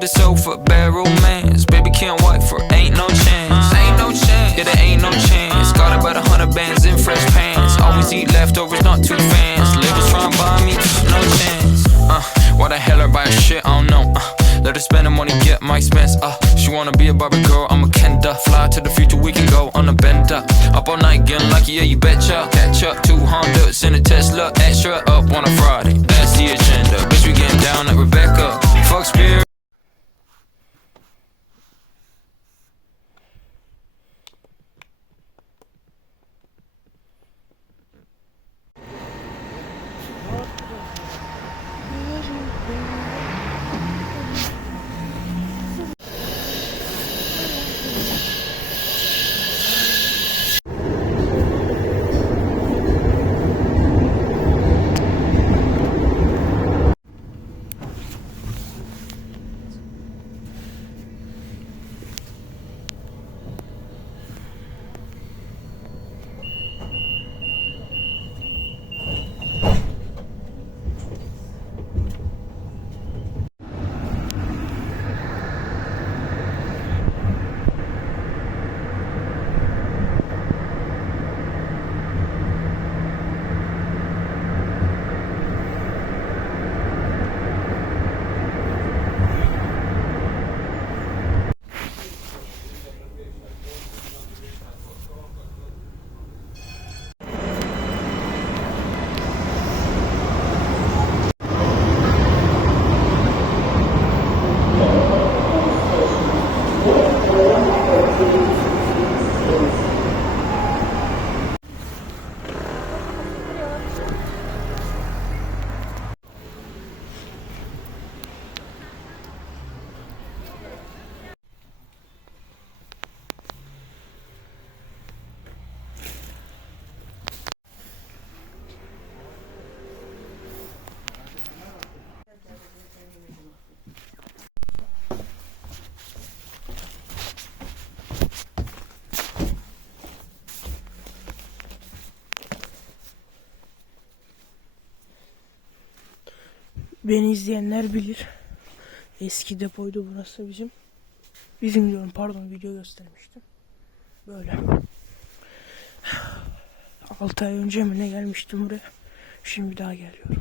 the sofa, bad romance. Baby can't wipe for, ain't no chance. Ain't no chance. Yeah, there ain't no chance. Got about a hundred bands in fresh pants. Always eat leftovers, not too fans. Labels trying to buy me, no chance. Uh, why the hell I buy shit? I don't know. Uh, let her spend the money, get my expense. Uh, she wanna be a Barbie girl, I'm a Kenda. Fly to the future, we can go on a bender. Up all night, getting lucky, yeah, you betcha. Catch up, two Hondas in a Tesla. Extra up on a Friday, Beni izleyenler bilir. Eski depoydu burası bizim. Bizim diyorum pardon video göstermiştim. Böyle. 6 ay önce mi ne gelmiştim buraya. Şimdi daha geliyorum.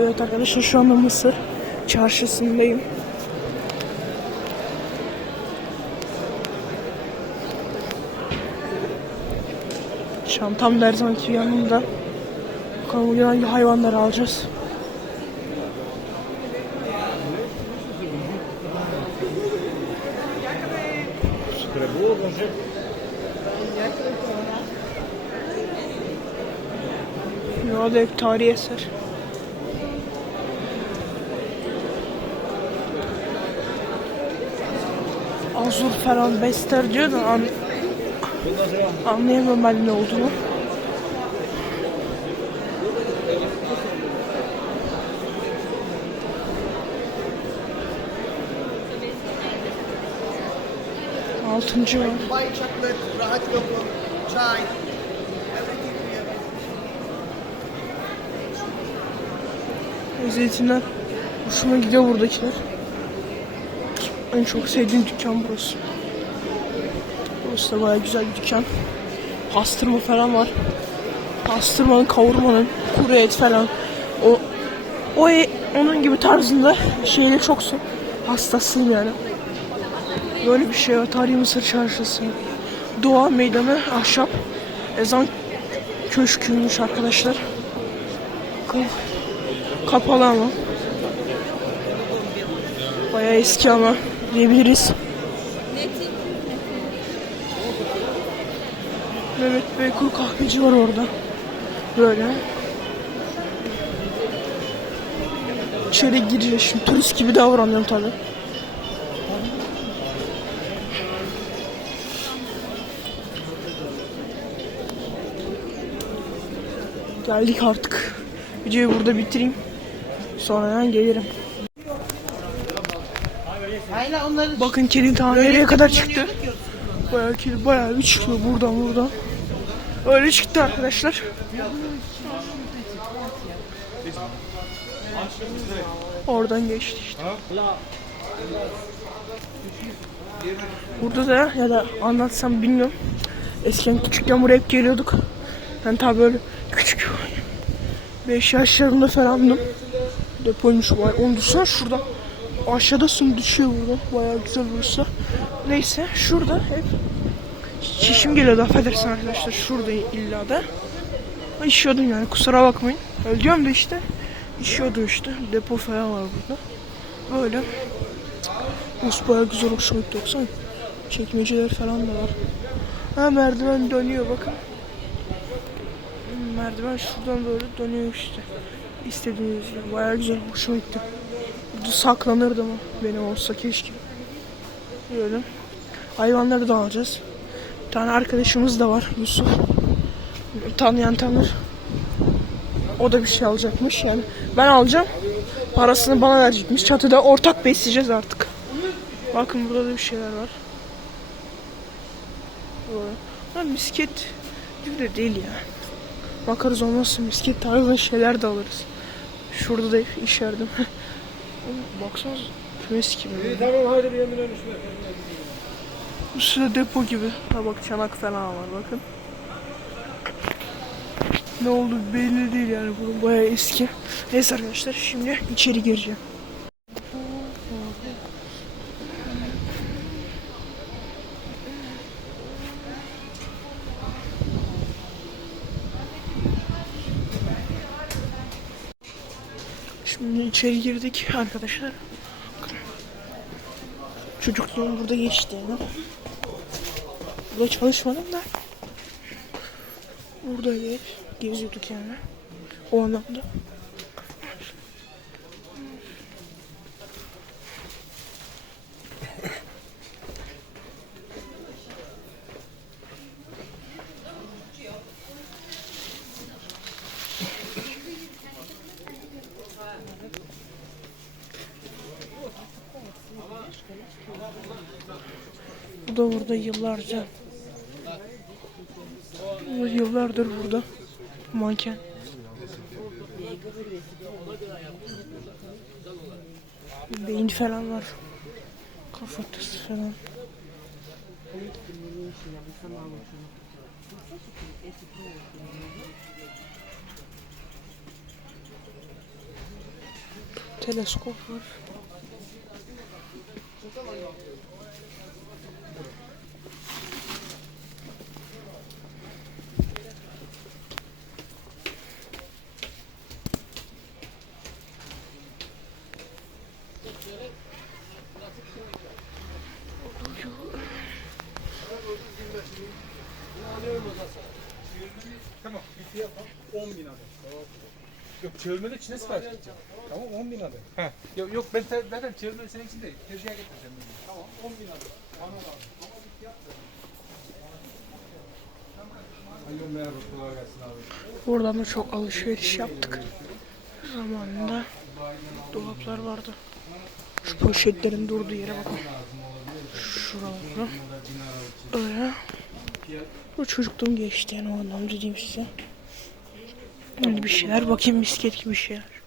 Evet arkadaşlar şu anda Mısır çarşısındayım. Çantam da her zamanki yanımda. Bakalım bugün hangi hayvanları alacağız. Ne da hep tarihi eser. Azur falan Bester diyor da an anlayamıyorum ben ne olduğunu. Altıncı var. Rahat lokum. Hoşuma gidiyor buradakiler. En çok sevdiğim dükkan burası. Burası da baya güzel bir dükkan. Pastırma falan var. Pastırmanın, kavurmanın, kuru et falan. O o e- onun gibi tarzında şeyle çoksun. Hastasıyım yani. Böyle bir şey var. Tarihi Mısır Çarşısı. Doğa Meydanı, Ahşap. Ezan Köşkü'ymüş arkadaşlar. Kapalı ama. Bayağı eski ama diyebiliriz. Mehmet Bey kuru kahveci var orada. Böyle. İçeri gireceğiz şimdi. Turist gibi davranıyorum tabii. Geldik artık. Videoyu burada bitireyim. Sonradan gelirim. Aynen onları Bakın kedi ta nereye kadar çıktı. Bayağı kedi bayağı bir çıkıyor buradan buradan. Öyle çıktı arkadaşlar. Oradan geçti işte. Burada da ya da anlatsam bilmiyorum. Eskiden küçükken buraya hep geliyorduk. Ben tabi böyle küçük 5 yaşlarında falandım. Depoymuş var. Onu düşünsene şurada. Aşağıda su düşüyor burada. Bayağı güzel burası. Neyse şurada hep çişim geliyordu affedersin arkadaşlar. Şurada illa da. İşiyordum yani kusura bakmayın. Ölüyorum da işte. İşiyordum işte. Depo falan var burada. Böyle. Burası bayağı güzel hoşuma gitti baksana. Çekmeceler falan da var. Ha merdiven dönüyor bakın. Merdiven şuradan böyle dönüyor işte. İstediğiniz gibi. Bayağı güzel hoşuma gitti. Burada saklanırdım benim olsa keşke. Böyle. Hayvanları da alacağız. Bir tane arkadaşımız da var Yusuf. Tanıyan tanır. O da bir şey alacakmış yani. Ben alacağım. Parasını bana verecekmiş. Çatıda ortak besleyeceğiz artık. Bakın burada da bir şeyler var. Böyle. Misket gibi de değil ya. Bakarız olmazsa misket tarzı şeyler de alırız. Şurada da işerdim. Baksana kümes gibi. Tamam haydi bir yemin önüne. Üstüne depo gibi. Ha bak çanak falan var bakın. Ne oldu belli değil yani bu bayağı eski. Neyse arkadaşlar şimdi içeri gireceğim. Şimdi içeri girdik arkadaşlar. Çocukluğum burada geçti. Burada çalışmadım da. Burada hep geziyorduk yani. O anlamda. Da burada yıllarca. Yıllardır burada. Manken. Beyin falan var. Kafatası falan. Teleskop var. Tamam bir fiyat var 10 bin adet. Yok çevirmeli içine sipariş edeceğim. Tamam 10 bin adet. He. Yok, yok ben te- zaten çevirmeli senin için değil. Tezgaha getireceğim. ben. Tamam 10 bin adet. Bana lazım. Ama bir fiyat ver. Alo merhaba kolay gelsin abi. Buradan da çok alışveriş yaptık. Zamanında dolaplar vardı. Şu poşetlerin durduğu yere bakın. Şuralarda. Öyle. Bu çocukluğum geçti yani o anlamda diyeyim size. Öyle bir şeyler bakayım misket gibi şeyler.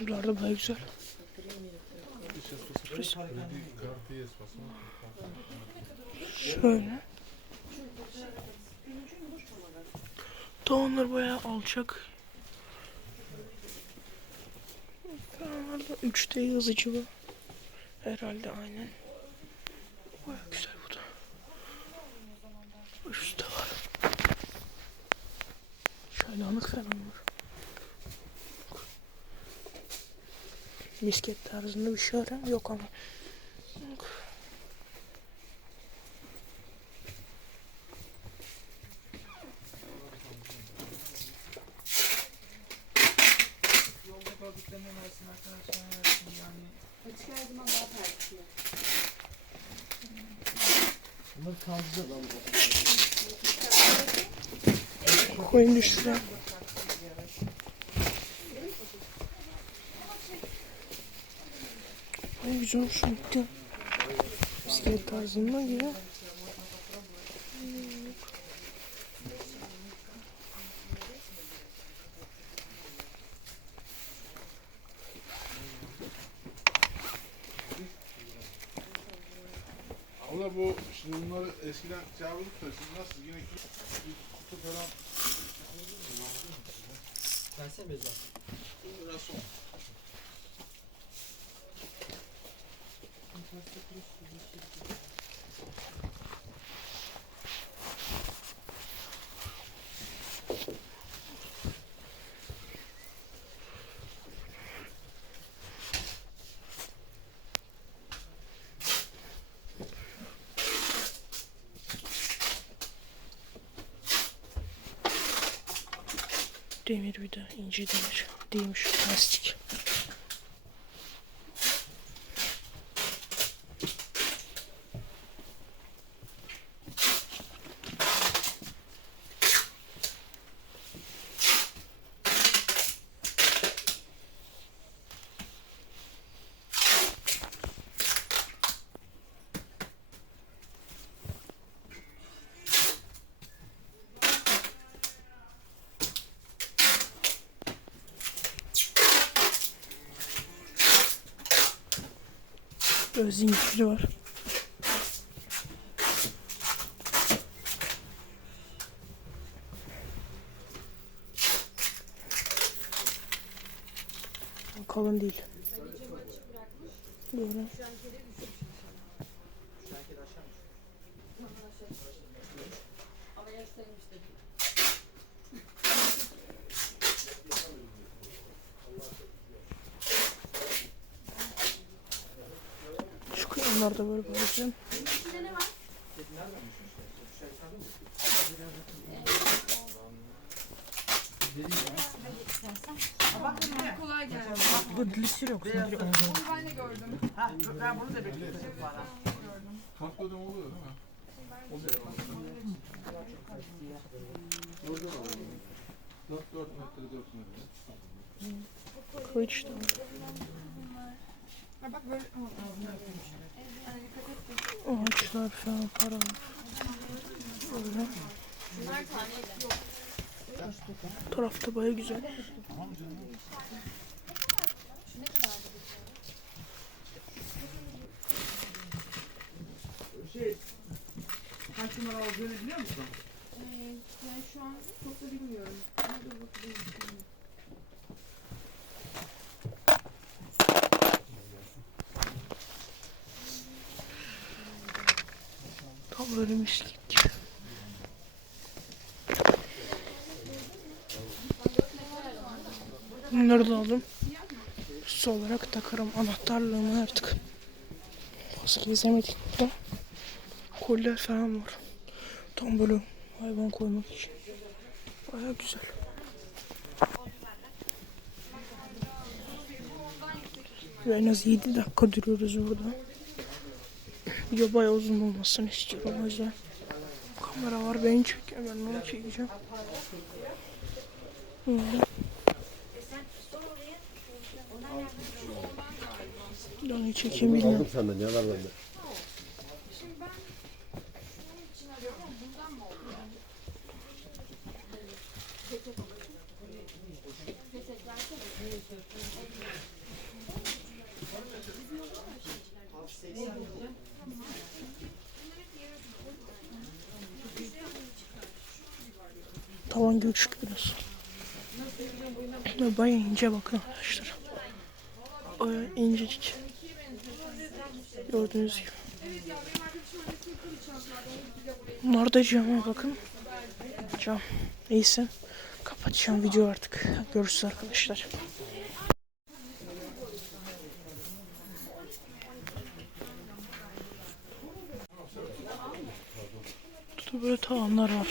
Bunlar da bayağı güzel. Şöyle. Tavanlar bayağı alçak. Falanlarda 3D yazıcı bu. Herhalde aynen. Bayağı güzel bu da. Üstte var. Çaydanlık falan var. Misket tarzında bir şey var yok ama. Yok. Bunları kaldıracağız abi. Koyun düştü lan. Ay güzel hoşuma gitti. Bisiklet tarzında gibi. Abla bu şimdi bunları eskiden çağırdık da siz nasıl yine bir kutu falan Versene Beyza. biraz son. Demir bir de ince demir. Değilmiş plastik. Böyle zinciri var. Kalın değil. Doğru. Ama. Şu kıyımlar da böyle var? Kolay gelsin. Bu dilisi yok. Onu ben de gördüm. Farklı ödeme oluyor değil mi? Oluyor. Dört dört metre dört metre. Kılıç da var. Ha bak böyle. Para var. Böyle. Bunlar taneydi. Bu tarafta baya güzel. Şey, kaç numara olduğunu biliyor musun? Ee, yani şu an çok da bilmiyorum. Ama dur bakayım. Gibi. Bunları da aldım. Su olarak takarım anahtarlığımı artık. Fazla gezemedik burada. Koller falan var. Tam böyle hayvan koymak için. Baya güzel. Ve en az 7 dakika duruyoruz burada. Video bayağı uzun olmasını istiyorum o yüzden. Kamera var beni çekiyor ben onu çekeceğim. Öyle. Yani çekeyim bilmiyorum. Aldım senden ya ver bende. Ve Bayağı ince bakın arkadaşlar. Bayağı incecik. Gördüğünüz gibi. Bunlar da cama bakın. Cam. Neyse. Kapatacağım video artık. Görüşürüz arkadaşlar. Burada tavanlar var.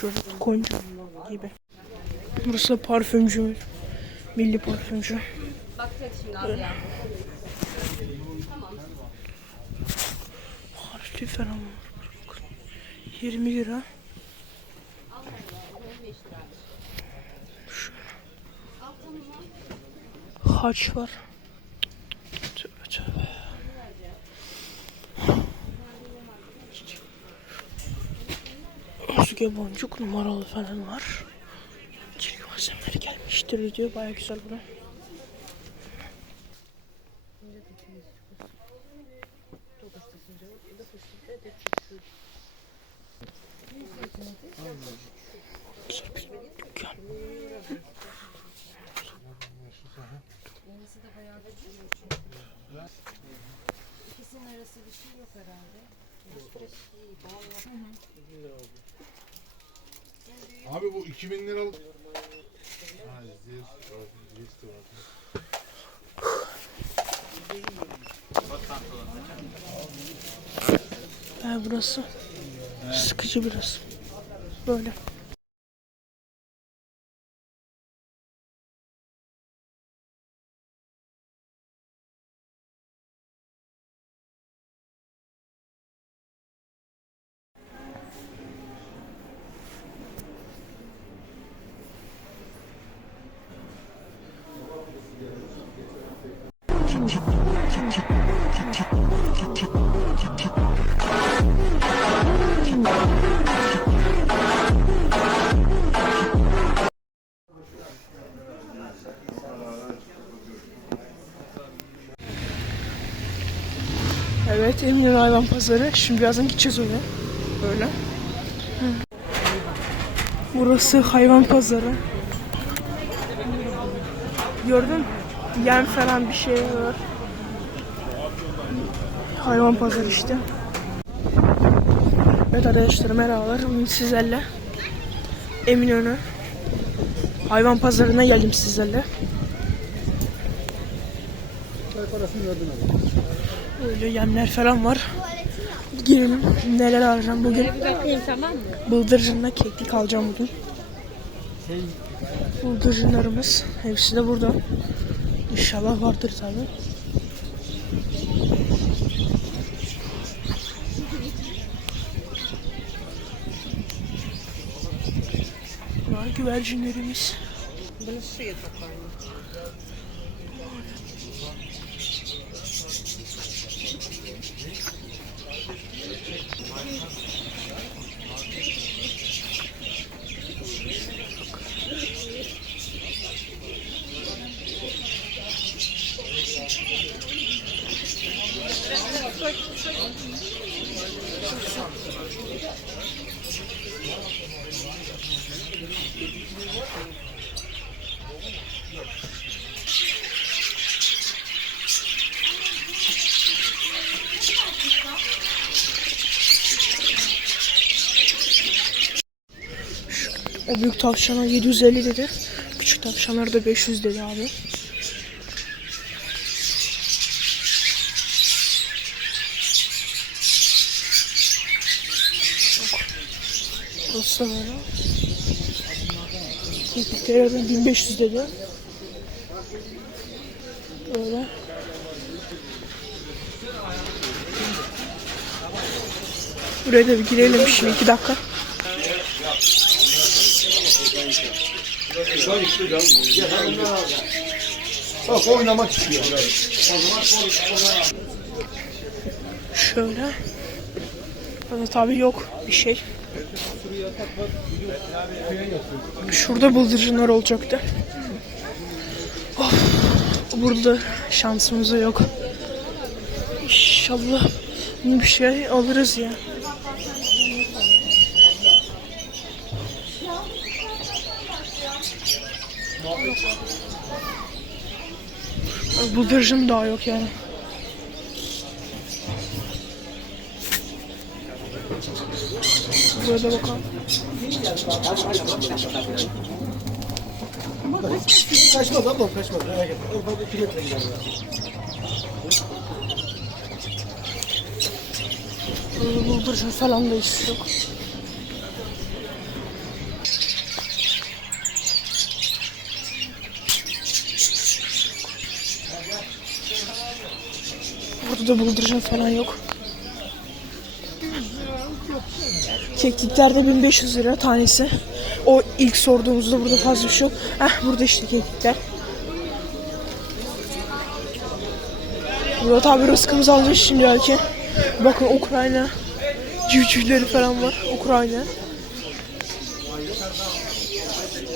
Çocuk koncu gibi. Burası da parfümcü. Milli parfümcü. Harfli falan var. Bakın. 20 lira. Haç var. Tövbe tövbe. Özge boncuk numaralı falan var. Gelmiştir diyor. Baya güzel bura. İkisinin arası bir şey yok herhalde. Abi bu 2000 liralık. Ha, burası sıkıcı biraz. Böyle. Evet Eminönü Hayvan Pazarı. Şimdi birazdan gideceğiz oraya. Böyle. Burası hayvan pazarı. Gördün mü? Yem falan bir şey var. Hayvan pazarı işte. Evet arkadaşlar merhabalar. Bugün sizlerle Eminönü hayvan pazarına geldim sizlerle. Öyle yemler falan var. Girelim. Neler alacağım bugün? Bıldırcınla keklik alacağım bugün. Bıldırcınlarımız. Hepsi de burada. İnşallah vardır tabi. Var güvercinlerimiz. O büyük tavşana 750 dedi. Küçük tavşanlar da 500 dedi abi. Burası böyle. Keklikleri 1500 dedi. Böyle. Buraya da bir girelim şimdi 2 dakika. Bak oynamak istiyor. Şöyle. Burada tabii yok bir şey. Şurada bıldırcınlar olacaktı. Of, burada şansımız yok. İnşallah bir şey alırız ya. Bıldırcın daha yok yani. Burada bakalım. Kaçmaz ablam kaçmaz. Merak etme. En fazla 2 metre gider ya. Burada bıldırcın falan da hiç yok. Burada da bıldırcın falan yok. Keklikler de 1500 lira tanesi. O ilk sorduğumuzda burada fazla bir şey yok. Heh burada işte keklikler. Burada tabi rızkımızı alacağız şimdi belki. Bakın Ukrayna civcivleri falan var. Ukrayna.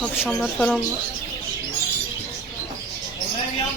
Tavşanlar falan var.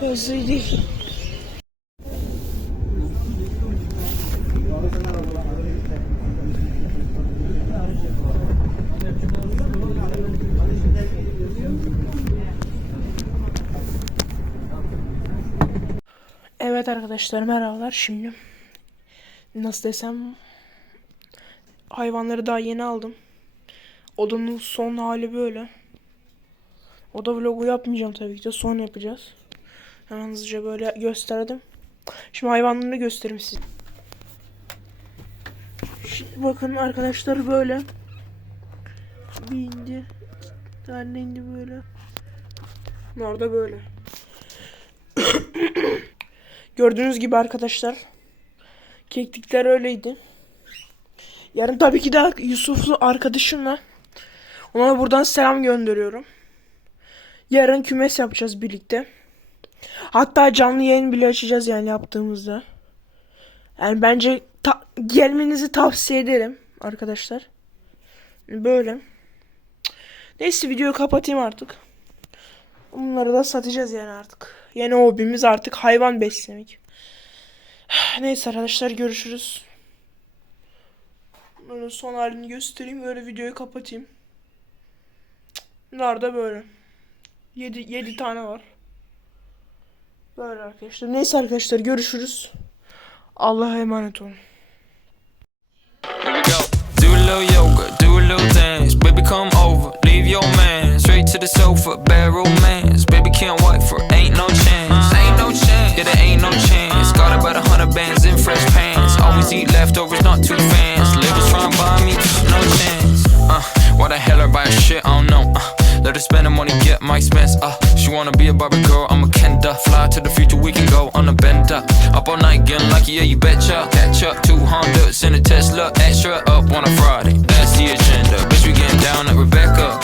Değil. Evet arkadaşlar merhabalar şimdi nasıl desem hayvanları daha yeni aldım. Odanın son hali böyle. Oda vlogu yapmayacağım tabii ki de sonra yapacağız. Hızlıca böyle gösterdim. Şimdi hayvanlarını göstereyim size. Şimdi bakın arkadaşlar böyle. Bir indi. Tane indi böyle. Bunlar da böyle. Gördüğünüz gibi arkadaşlar. Keklikler öyleydi. Yarın tabii ki de Yusuf'lu arkadaşımla ona buradan selam gönderiyorum. Yarın kümes yapacağız birlikte. Hatta canlı yayın bile açacağız yani yaptığımızda. Yani bence ta- gelmenizi tavsiye ederim arkadaşlar. Böyle. Neyse videoyu kapatayım artık. Bunları da satacağız yani artık. Yeni hobimiz artık hayvan beslemek. Neyse arkadaşlar görüşürüz. Bunların son halini göstereyim. Böyle videoyu kapatayım. Bunlar da böyle. 7 7 tane var. Böyle arkadaşlar. Neyse arkadaşlar görüşürüz. Allah'a emanet olun. To the sofa, bad romance. Baby, can't wait for, ain't no chance. Ain't no chance. Yeah, there ain't no chance. Got about a hundred bands in fresh pants. Always eat leftovers, not too fans. Labels trying to buy me, no chance. Uh, why the hell I buy shit? I don't know. Uh, let her spend the money, get my expense. Uh, she wanna be a Barbie girl, I'm a Kenda. Fly to the future, we can go on a bender. Up all night, getting lucky, yeah, you betcha. Catch up, two Hondas in a Tesla, extra up on a Friday. That's the agenda. Bitch, we getting down at Rebecca.